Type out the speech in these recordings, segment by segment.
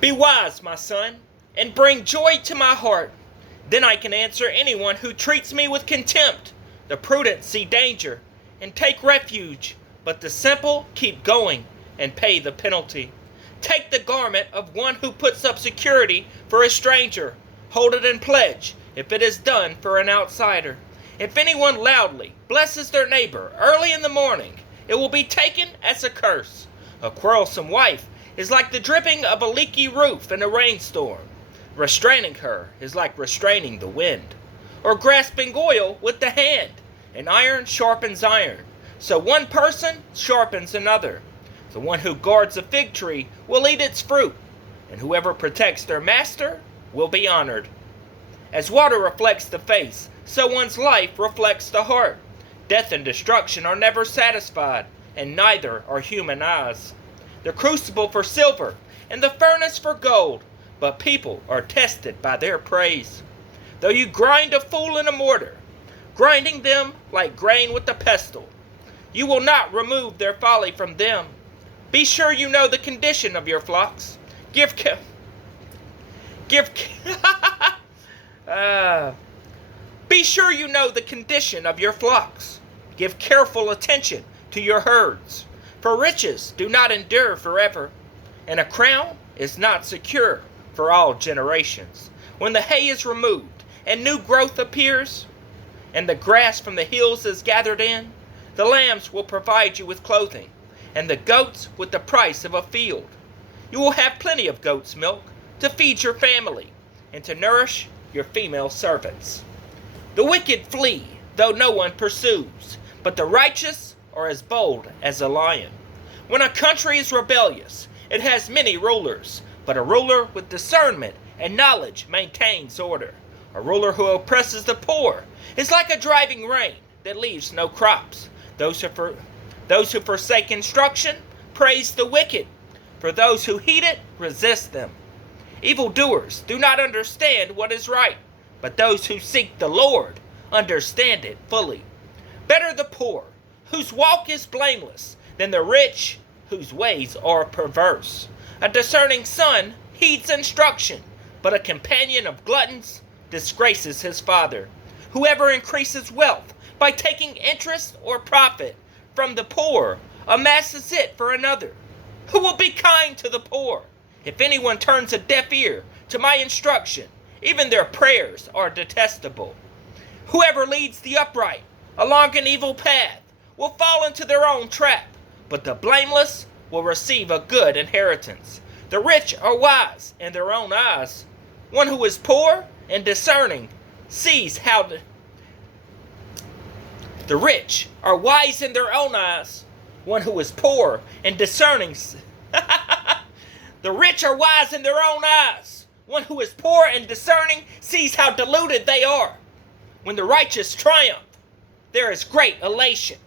Be wise, my son, and bring joy to my heart. Then I can answer anyone who treats me with contempt. The prudent see danger and take refuge, but the simple keep going and pay the penalty. Take the garment of one who puts up security for a stranger. Hold it in pledge if it is done for an outsider. If anyone loudly blesses their neighbor early in the morning, it will be taken as a curse. A quarrelsome wife is like the dripping of a leaky roof in a rainstorm. Restraining her is like restraining the wind, or grasping oil with the hand. And iron sharpens iron, so one person sharpens another. The one who guards a fig tree will eat its fruit, and whoever protects their master will be honored. As water reflects the face, so one's life reflects the heart. Death and destruction are never satisfied, and neither are human eyes. The crucible for silver, and the furnace for gold, but people are tested by their praise. Though you grind a fool in a mortar, grinding them like grain with a pestle, you will not remove their folly from them. Be sure you know the condition of your flocks. Be sure you know the condition of your flocks. Give careful attention to your herds. For riches do not endure forever, and a crown is not secure for all generations. When the hay is removed and new growth appears, and the grass from the hills is gathered in, the lambs will provide you with clothing, and the goats with the price of a field. You will have plenty of goat's milk to feed your family, and to nourish your female servants. The wicked flee, though no one pursues, but the righteous are as bold as a lion. When a country is rebellious, it has many rulers, but a ruler with discernment and knowledge maintains order. A ruler who oppresses the poor is like a driving rain that leaves no crops. Those who forsake instruction praise the wicked. For those who heed it resist them. Evildoers do not understand what is right, but those who seek the Lord understand it fully. Better the poor, whose walk is blameless, than the rich, whose ways are perverse. A discerning son heeds instruction, but a companion of gluttons disgraces his father. Whoever increases wealth by taking interest or profit from the poor amasses it for another. Who will be kind to the poor? If anyone turns a deaf ear to my instruction, even their prayers are detestable. Whoever leads the upright along an evil path will fall into their own trap, but the blameless will receive a good inheritance. The rich are wise in their own eyes. One who is poor and discerning sees how the rich are wise in their own eyes. One who is poor and discerning the rich are wise in their own eyes. One who is poor and discerning sees how deluded they are. When the righteous triumph, there is great elation.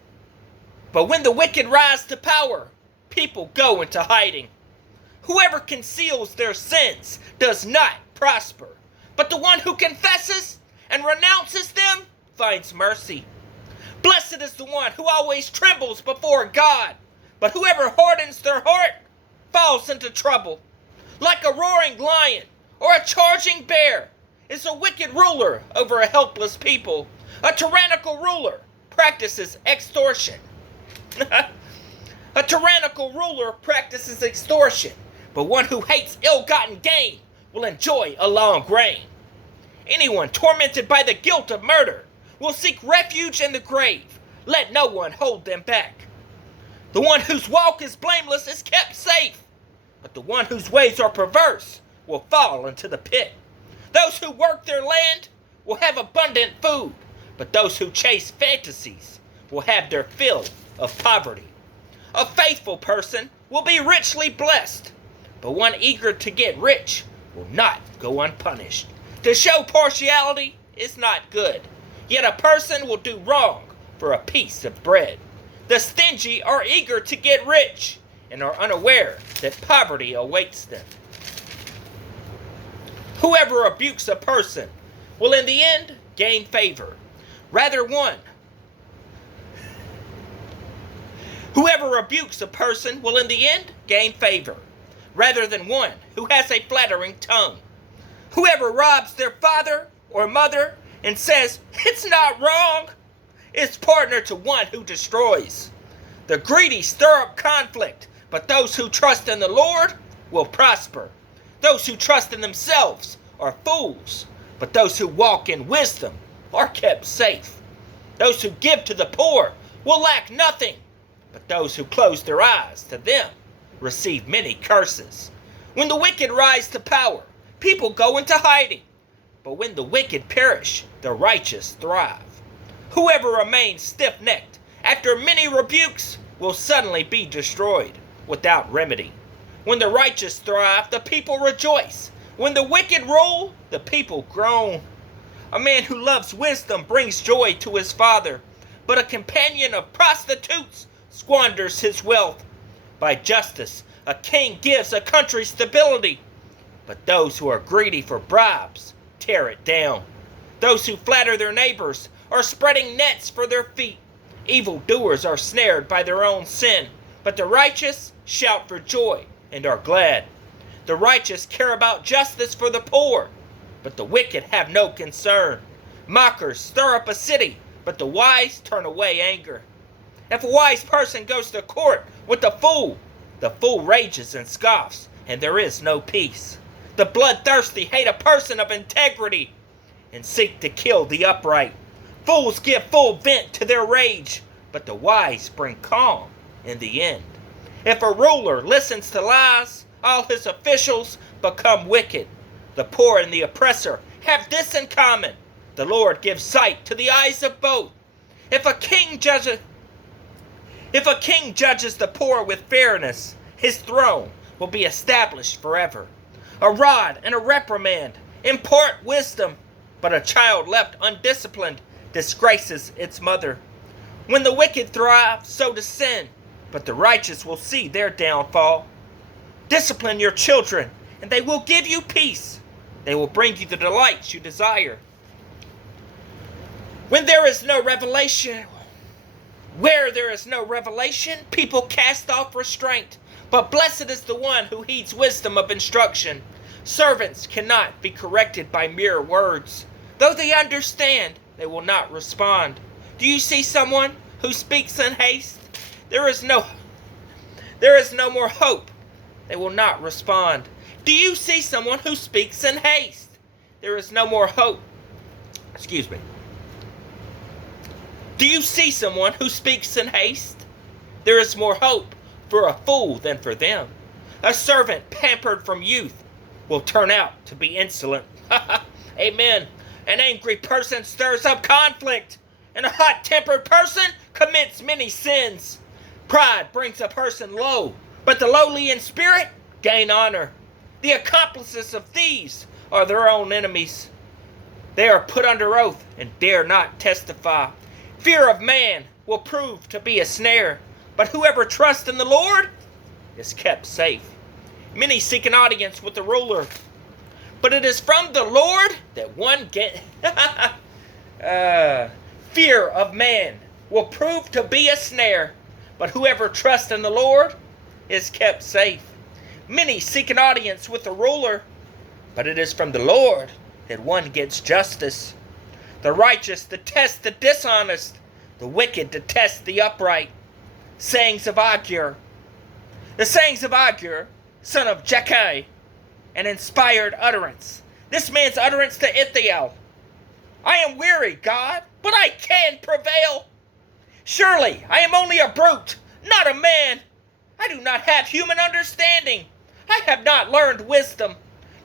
But when the wicked rise to power, people go into hiding. Whoever conceals their sins does not prosper, but the one who confesses and renounces them finds mercy. Blessed is the one who always trembles before God, but whoever hardens their heart falls into trouble. Like a roaring lion or a charging bear is a wicked ruler over a helpless people. A tyrannical ruler practices extortion. A tyrannical ruler practices extortion, but one who hates ill-gotten gain will enjoy a long reign. Anyone tormented by the guilt of murder will seek refuge in the grave. Let no one hold them back. The one whose walk is blameless is kept safe, but the one whose ways are perverse will fall into the pit. Those who work their land will have abundant food, but those who chase fantasies will have their fill of poverty. A faithful person will be richly blessed, but one eager to get rich will not go unpunished. To show partiality is not good, yet a person will do wrong for a piece of bread. The stingy are eager to get rich and are unaware that poverty awaits them. Whoever rebukes a person will in the end gain favor. Whoever rebukes a person will in the end gain favor. rather than one who has a flattering tongue. Whoever robs their father or mother and says, "It's not wrong," is partner to one who destroys. The greedy stir up conflict, but those who trust in the Lord will prosper. Those who trust in themselves are fools, but those who walk in wisdom are kept safe. Those who give to the poor will lack nothing, but those who close their eyes to them receive many curses. When the wicked rise to power, people go into hiding, but when the wicked perish, the righteous thrive. Whoever remains stiff-necked after many rebukes will suddenly be destroyed without remedy. When the righteous thrive, the people rejoice. When the wicked rule, the people groan. A man who loves wisdom brings joy to his father, but a companion of prostitutes squanders his wealth. By justice, a king gives a country stability, but those who are greedy for bribes tear it down. Those who flatter their neighbors are spreading nets for their feet. Evildoers are snared by their own sin, but the righteous shout for joy and are glad. The righteous care about justice for the poor, but the wicked have no concern. Mockers stir up a city, but the wise turn away anger. If a wise person goes to court with the fool rages and scoffs, and there is no peace. The bloodthirsty hate a person of integrity and seek to kill the upright. Fools give full vent to their rage, but the wise bring calm in the end. If a ruler listens to lies, all his officials become wicked. The poor and the oppressor have this in common: the Lord gives sight to the eyes of both. If a king judges the poor with fairness, his throne will be established forever. A rod and a reprimand impart wisdom, but a child left undisciplined disgraces its mother. When the wicked thrive, so does sin, but the righteous will see their downfall. Discipline your children, and they will give you peace. They will bring you the delights you desire. Where there is no revelation, people cast off restraint. But blessed is the one who heeds wisdom of instruction. Servants cannot be corrected by mere words. Though they understand, they will not respond. Do you see someone who speaks in haste? There is no more hope. They will not respond. Do you see someone who speaks in haste? There is no more hope. Do you see someone who speaks in haste? There is more hope for a fool than for them. A servant pampered from youth will turn out to be insolent. Amen. An angry person stirs up conflict, and a hot-tempered person commits many sins. Pride brings a person low, but the lowly in spirit gain honor. The accomplices of thieves are their own enemies. They are put under oath and dare not testify. Fear of man will prove to be a snare, but whoever trusts in the Lord is kept safe. Many seek an audience with the ruler, but it is from the Lord that one gets... Fear of man will prove to be a snare, but whoever trusts in the Lord is kept safe. Many seek an audience with the ruler, but it is from the Lord that one gets justice. The righteous detest the dishonest, the wicked detest the upright. Sayings of Agur. The sayings of Agur, son of Jakeh, an inspired utterance. This man's utterance to Ithiel. I am weary, God, but I can prevail. Surely I am only a brute, not a man. I do not have human understanding. I have not learned wisdom,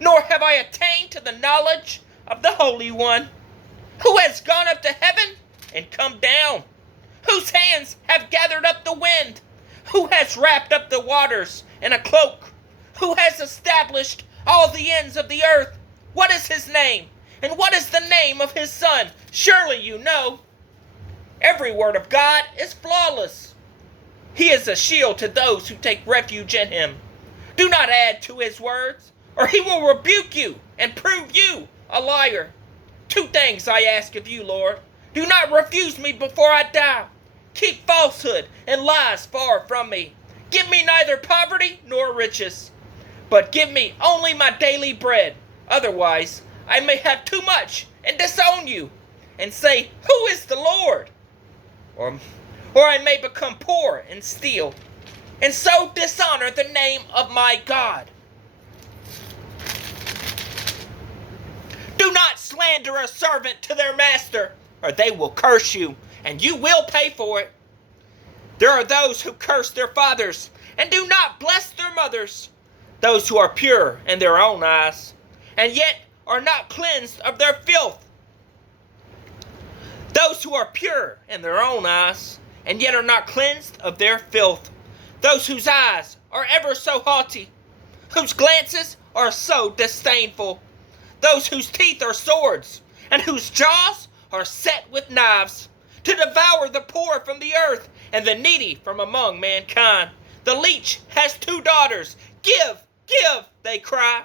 nor have I attained to the knowledge of the Holy One. Who has gone up to heaven and come down? Whose hands have gathered up the wind? Who has wrapped up the waters in a cloak? Who has established all the ends of the earth? What is his name? And what is the name of his son? Surely you know. Every word of God is flawless. He is a shield to those who take refuge in him. Do not add to his words, or he will rebuke you and prove you a liar. 2 things I ask of you, Lord. Do not refuse me before I die. Keep falsehood and lies far from me. Give me neither poverty nor riches. But give me only my daily bread. Otherwise, I may have too much and disown you and say, who is the Lord? Or I may become poor and steal, and so dishonor the name of my God. Do not slander a servant to their master, or they will curse you, and you will pay for it. There are those who curse their fathers and do not bless their mothers, those who are pure in their own eyes, and yet are not cleansed of their filth. Those who are pure in their own eyes, and yet are not cleansed of their filth. Those whose eyes are ever so haughty, whose glances are so disdainful. Those whose teeth are swords, and whose jaws are set with knives, to devour the poor from the earth, and the needy from among mankind. The leech has 2 daughters. Give, give, they cry.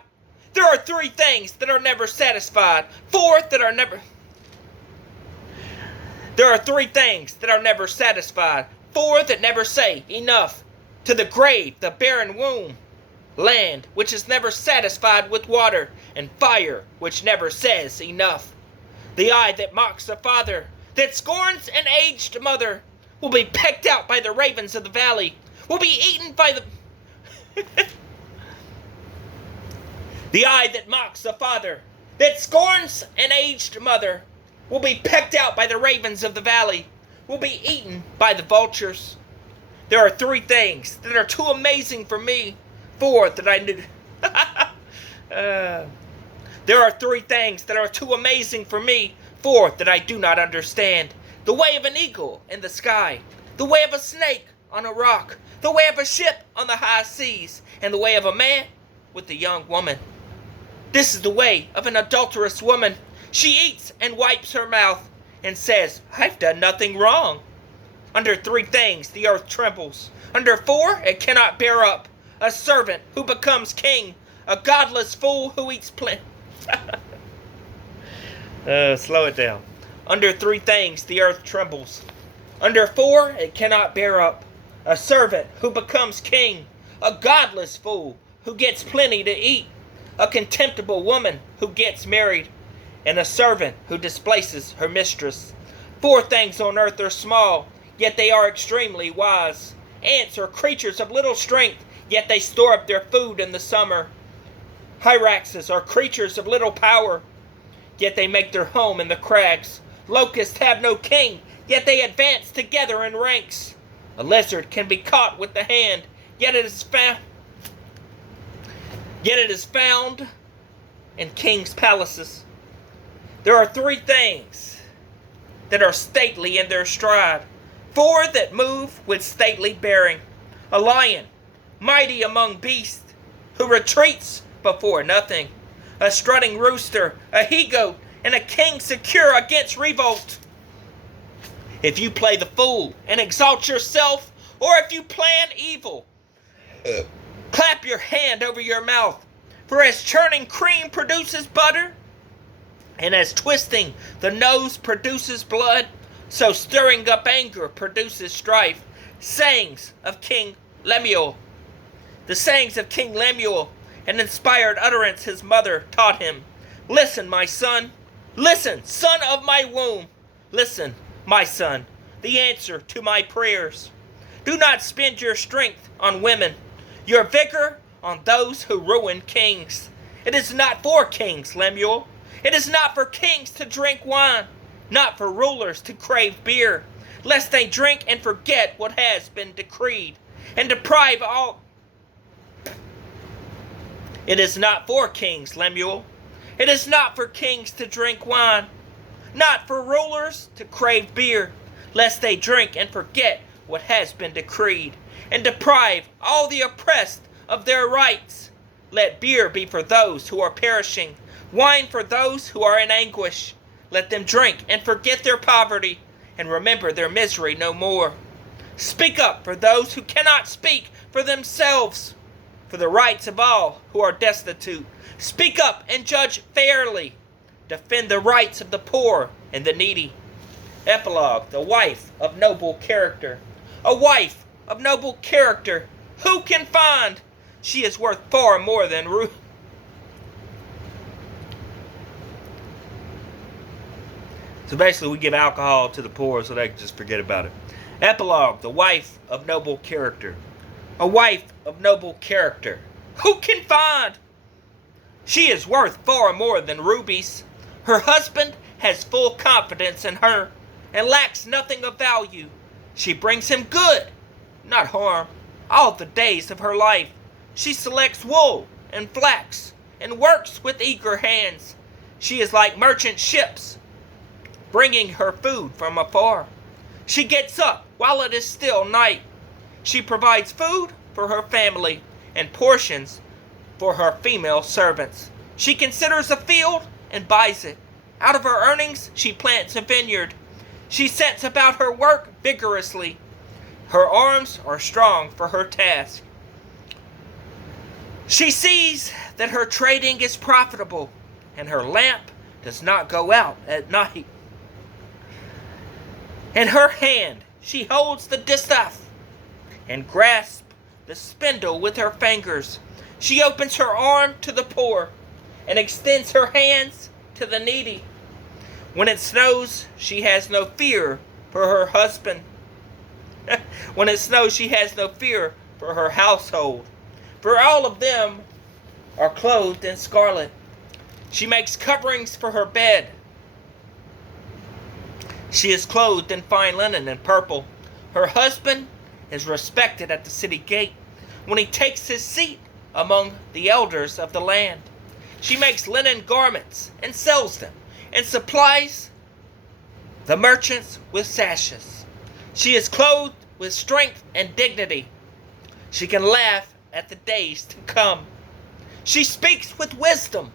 There are 3 things that are never satisfied, 4 that are never... There are 3 things that are never satisfied, 4 that never say enough. To the grave, the barren womb, land which is never satisfied with water, and fire which never says enough. The eye that mocks a father, that scorns an aged mother, will be pecked out by the ravens of the valley, will be eaten by the... The eye that mocks a father, that scorns an aged mother, will be pecked out by the ravens of the valley, will be eaten by the vultures. There are 3 things that are too amazing for me, 4 that I knew. There are 3 things that are too amazing for me, 4 that I do not understand. The way of an eagle in the sky, the way of a snake on a rock, the way of a ship on the high seas, and the way of a man with a young woman. This is the way of an adulterous woman. She eats and wipes her mouth and says, I've done nothing wrong. Under 3 things the earth trembles. Under 4 it cannot bear up. A servant who becomes king. A godless fool who eats plenty. Slow it down. Under 3 things the earth trembles. Under 4 it cannot bear up. A servant who becomes king. A godless fool who gets plenty to eat. A contemptible woman who gets married. And a servant who displaces her mistress. 4 things on earth are small, yet they are extremely wise. Ants are creatures of little strength, yet they store up their food in the summer. Hyraxes are creatures of little power, yet they make their home in the crags. Locusts have no king, yet they advance together in ranks. A lizard can be caught with the hand, yet it is found in kings' palaces. There are 3 things that are stately in their stride, 4 that move with stately bearing. A lion, mighty among beasts, who retreats before nothing. A strutting rooster, a he-goat, and a king secure against revolt. If you play the fool and exalt yourself, or if you plan evil, clap your hand over your mouth. For as churning cream produces butter, and as twisting the nose produces blood, so stirring up anger produces strife. Sayings of King Lemuel. The sayings of King Lemuel, an inspired utterance his mother taught him. Listen, my son. Listen, son of my womb. Listen, my son, the answer to my prayers. Do not spend your strength on women, your vigor on those who ruin kings. It is not for kings, Lemuel. It is not for kings to drink wine, not for rulers to crave beer, lest they drink and forget what has been decreed, and deprive all. It is not for kings, Lemuel. It is not for kings to drink wine, not for rulers to crave beer, lest they drink and forget what has been decreed, and deprive all the oppressed of their rights. Let beer be for those who are perishing, wine for those who are in anguish. Let them drink and forget their poverty, and remember their misery no more. Speak up for those who cannot speak for themselves, for the rights of all who are destitute. Speak up and judge fairly. Defend the rights of the poor and the needy. Epilogue, the wife of noble character. A wife of noble character, who can find? She is worth far more than rubies. So basically, we give alcohol to the poor so they can just forget about it. Epilogue, the wife of noble character. A wife of noble character. Who can find? She is worth far more than rubies. Her husband has full confidence in her and lacks nothing of value. She brings him good, not harm, all the days of her life. She selects wool and flax and works with eager hands. She is like merchant ships, bringing her food from afar. She gets up while it is still night. She provides food for her family and portions for her female servants. She considers a field and buys it. Out of her earnings, she plants a vineyard. She sets about her work vigorously. Her arms are strong for her task. She sees that her trading is profitable, and her lamp does not go out at night. In her hand she holds the distaff and grasps the spindle with her fingers. She opens her arm to the poor and extends her hands to the needy. When it snows, she has no fear for her husband. When it snows, she has no fear for her household, for all of them are clothed in scarlet. She makes coverings for her bed. She is clothed in fine linen and purple. Her husband is respected at the city gate when he takes his seat among the elders of the land. She makes linen garments and sells them, and supplies the merchants with sashes. She is clothed with strength and dignity. She can laugh at the days to come. She speaks with wisdom,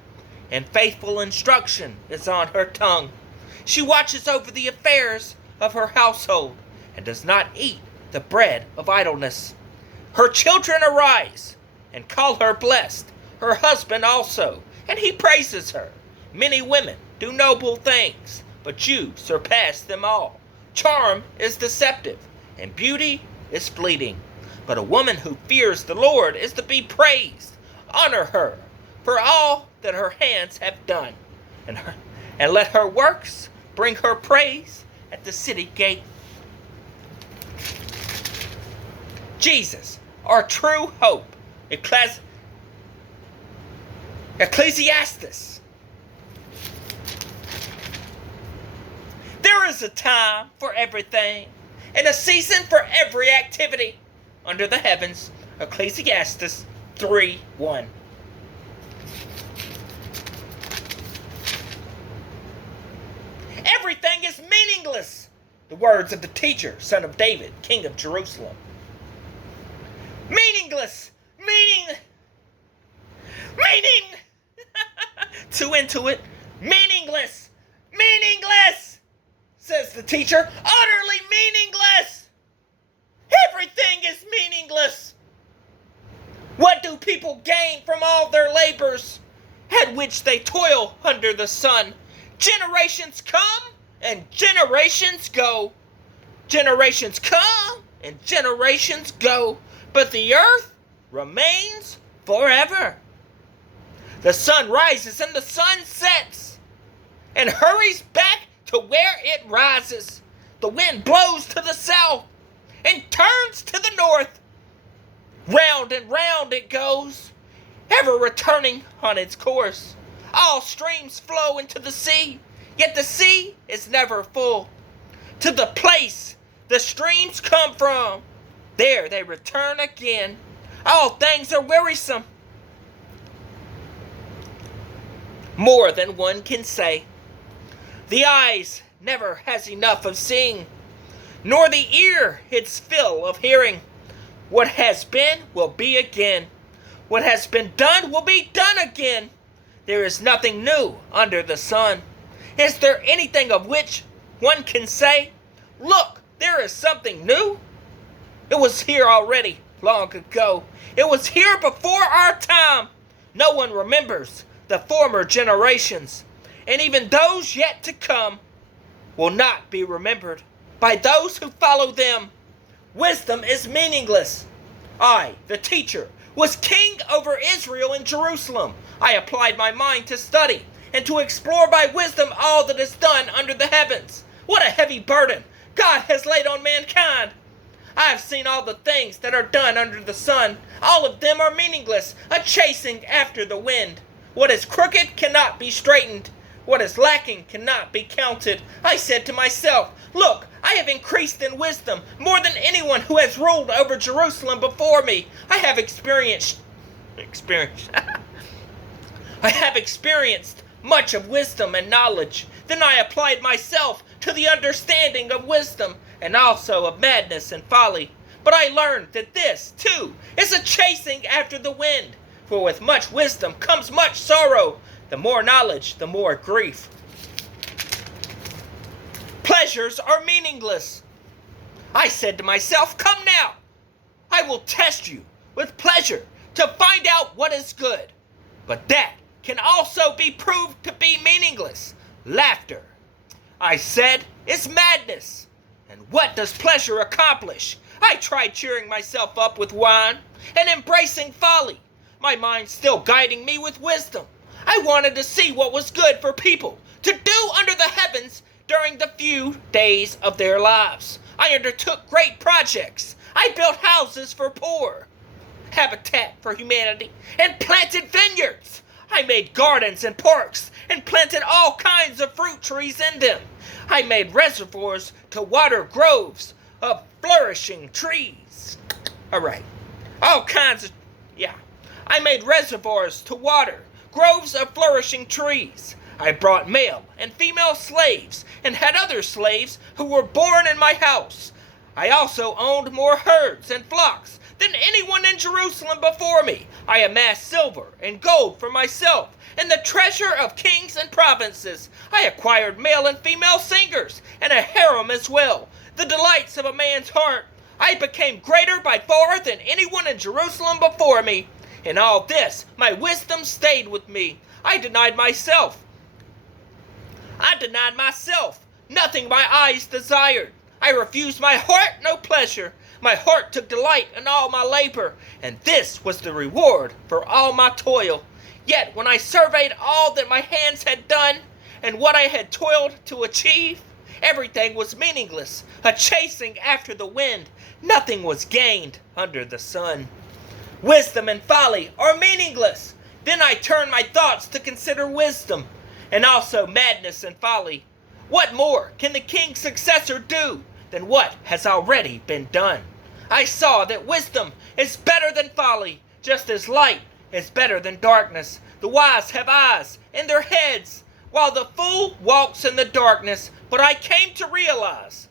and faithful instruction is on her tongue. She watches over the affairs of her household, and does not eat the bread of idleness. Her children arise and call her blessed, her husband also, and he praises her. Many women do noble things, but you surpass them all. Charm is deceptive, and beauty is fleeting. But a woman who fears the Lord is to be praised. Honor her for all that her hands have done, and let her works bring her praise at the city gate. Jesus, our true hope. Ecclesiastes. There is a time for everything, and a season for every activity under the heavens. Ecclesiastes 3:1. Everything is meaningless. The words of the teacher, son of David, king of Jerusalem. Meaningless. Meaning. Too into it. Meaningless. Meaningless, says the teacher. Utterly meaningless. Everything is meaningless. What do people gain from all their labors, at which they toil under the sun? Generations come and generations go. Generations come and generations go, but the earth remains forever. The sun rises and the sun sets and hurries back to where it rises. The wind blows to the south and turns to the north. Round and round it goes, ever returning on its course. All streams flow into the sea, yet the sea is never full. To the place the streams come from, there they return again. All things are wearisome, more than one can say. The eyes never has enough of seeing, nor the ear its fill of hearing. What has been will be again. What has been done will be done again. There is nothing new under the sun. Is there anything of which one can say, look, there is something new? It was here already, long ago. It was here before our time. No one remembers the former generations, and even those yet to come will not be remembered by those who follow them. Wisdom is meaningless. I, the teacher, was king over Israel in Jerusalem. I applied my mind to study and to explore by wisdom all that is done under the heavens. What a heavy burden God has laid on mankind! I have seen all the things that are done under the sun. All of them are meaningless, a chasing after the wind. What is crooked cannot be straightened. What is lacking cannot be counted. I said to myself, look, I have increased in wisdom more than anyone who has ruled over Jerusalem before me. I have experienced much of wisdom and knowledge. Then I applied myself to the understanding of wisdom and also of madness and folly. But I learned that this, too, is a chasing after the wind. For with much wisdom comes much sorrow. The more knowledge, the more grief. Pleasures are meaningless. I said to myself, come now. I will test you with pleasure to find out what is good. But that can also be proved to be meaningless. Laughter, I said, is madness. And what does pleasure accomplish? I tried cheering myself up with wine and embracing folly, my mind still guiding me with wisdom. I wanted to see what was good for people to do under the heavens during the few days of their lives. I undertook great projects. I built houses for poor, Habitat for Humanity, and planted vineyards. I made gardens and parks and planted all kinds of fruit trees in them. I made reservoirs to water groves of flourishing trees. I made reservoirs to water groves of flourishing trees. I brought male and female slaves and had other slaves who were born in my house. I also owned more herds and flocks than anyone in Jerusalem before me. I amassed silver and gold for myself and the treasure of kings and provinces. I acquired male and female singers and a harem as well, the delights of a man's heart. I became greater by far than anyone in Jerusalem before me. In all this, my wisdom stayed with me. I denied myself. Nothing my eyes desired. I refused my heart no pleasure. My heart took delight in all my labor, and this was the reward for all my toil. Yet when I surveyed all that my hands had done, and what I had toiled to achieve, everything was meaningless, a chasing after the wind. Nothing was gained under the sun. Wisdom and folly are meaningless. Then I turn my thoughts to consider wisdom, and also madness and folly. What more can the king's successor do than what has already been done? I saw that wisdom is better than folly, just as light is better than darkness. The wise have eyes in their heads, while the fool walks in the darkness. But I came to realize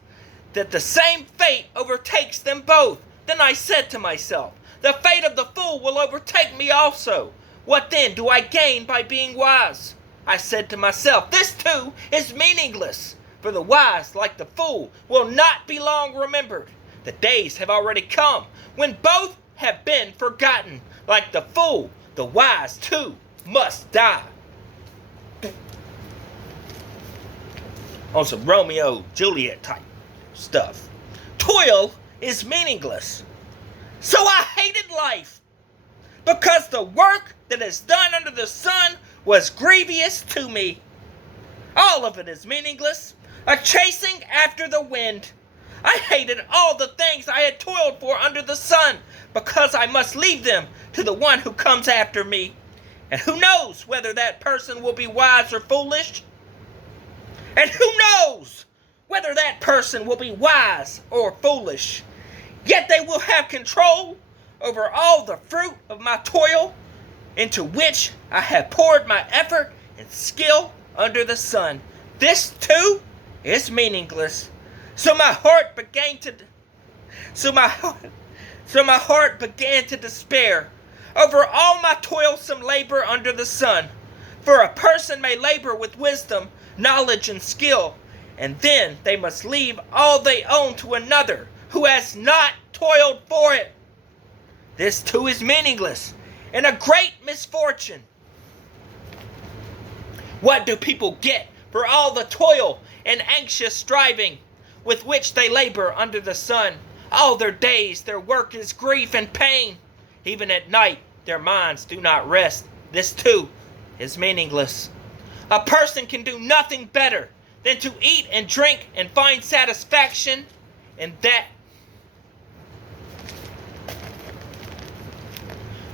that the same fate overtakes them both. Then I said to myself, the fate of the fool will overtake me also. What then do I gain by being wise? I said to myself, this too is meaningless, for the wise, like the fool, will not be long remembered. The days have already come when both have been forgotten. Like the fool, the wise too must die. On some Romeo Juliet type stuff. Toil is meaningless. So I hated life, because the work that is done under the sun was grievous to me. All of it is meaningless, a chasing after the wind. I hated all the things I had toiled for under the sun, because I must leave them to the one who comes after me. And who knows whether that person will be wise or foolish? And who knows whether that person will be wise or foolish? Yet they will have control over all the fruit of my toil, into which I have poured my effort and skill under the sun. This too is meaningless. So my heart began to despair over all my toilsome labor under the sun. For a person may labor with wisdom, knowledge, and skill, and then they must leave all they own to another who has not toiled for it. This too is meaningless and a great misfortune. What do people get for all the toil and anxious striving with which they labor under the sun? All their days their work is grief and pain. Even at night, their minds do not rest. This too is meaningless. A person can do nothing better than to eat and drink and find satisfaction in that.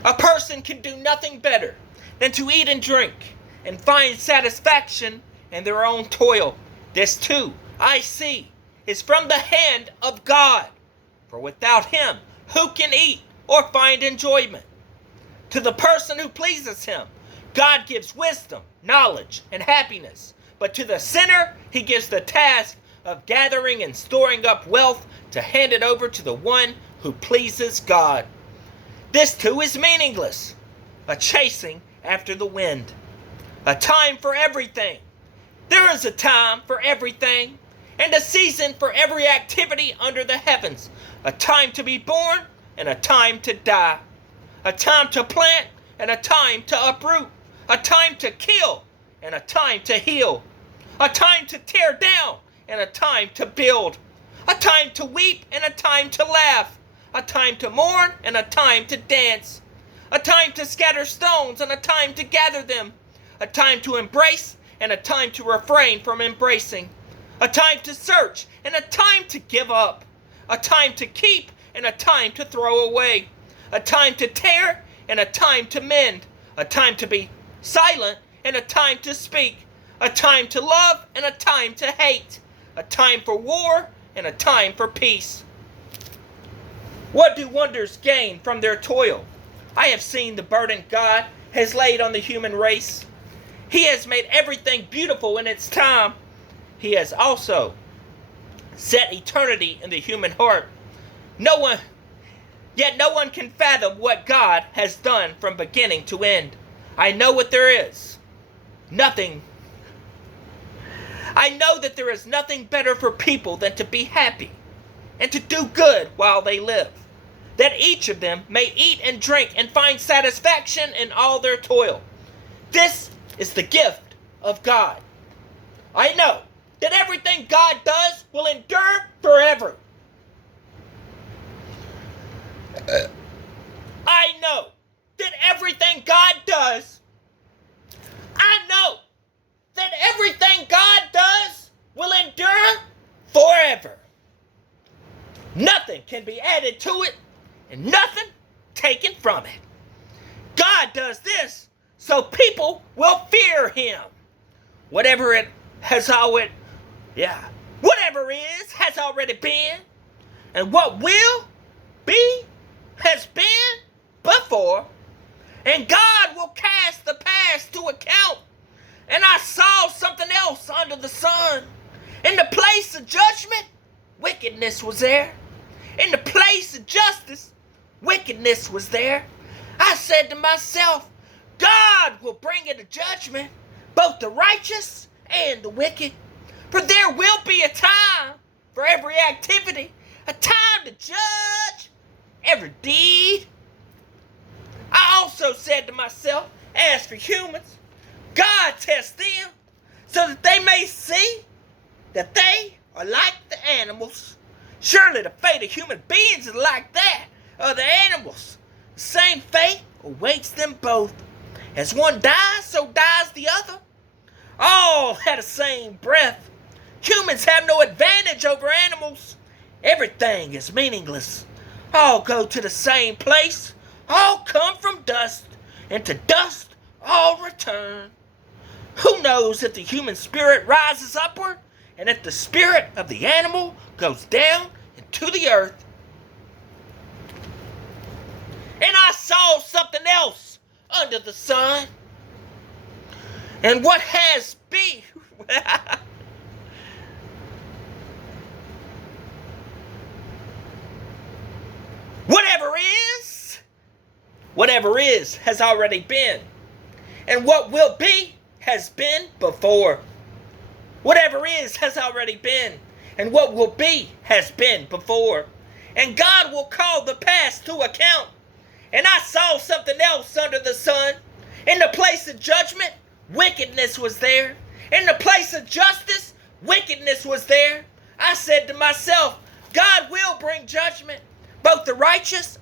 A person can do nothing better than to eat and drink and find satisfaction in their own toil. This too, I see, is from the hand of God. For without him, who can eat or find enjoyment? To the person who pleases him, God gives wisdom, knowledge, and happiness. But to the sinner, he gives the task of gathering and storing up wealth to hand it over to the one who pleases God. This too is meaningless. A chasing after the wind. A time for everything. There is a time for everything, and a season for every activity under the heavens. A time to be born and a time to die. A time to plant and a time to uproot. A time to kill and a time to heal. A time to tear down and a time to build. A time to weep and a time to laugh. A time to mourn and a time to dance. A time to scatter stones and a time to gather them. A time to embrace and a time to refrain from embracing. A time to search and a time to give up. A time to keep and a time to throw away. A time to tear and a time to mend. A time to be silent and a time to speak. A time to love and a time to hate. A time for war and a time for peace. What do wonders gain from their toil? I have seen the burden God has laid on the human race. He has made everything beautiful in its time. He has also set eternity in the human heart. Yet no one can fathom what God has done from beginning to end. I know what there is. Nothing. I know that there is nothing better for people than to be happy and to do good while they live, that each of them may eat and drink and find satisfaction in all their toil. This is the gift of God. I know that everything God does will endure forever. I know that everything God does, will endure forever. Nothing can be added to it and nothing taken from it. God does this so people will fear him. Whatever is has already been, and what will be has been before, and God will cast the past to account. And I saw something else under the sun. In the place of judgment, wickedness was there. In the place of justice, wickedness was there. I said to myself, God will bring into judgment both the righteous and the wicked. For there will be a time for every activity, a time to judge every deed. I also said to myself, as for humans, God tests them so that they may see that they are like the animals. Surely the fate of human beings is like that of the animals. The same fate awaits them both. As one dies, so dies the other. All had the same breath. Humans have no advantage over animals. Everything is meaningless. All go to the same place. All come from dust, and to dust all return. Who knows if the human spirit rises upward, and if the spirit of the animal goes down into the earth? And I saw something else under the sun. And what has been... Whatever is has already been. And what will be has been before. Whatever is has already been. And what will be has been before. And God will call the past to account. And I saw something else under the sun. In the place of judgment, wickedness was there. In the place of justice, wickedness was there. I said to myself, God will bring judgment, both the righteous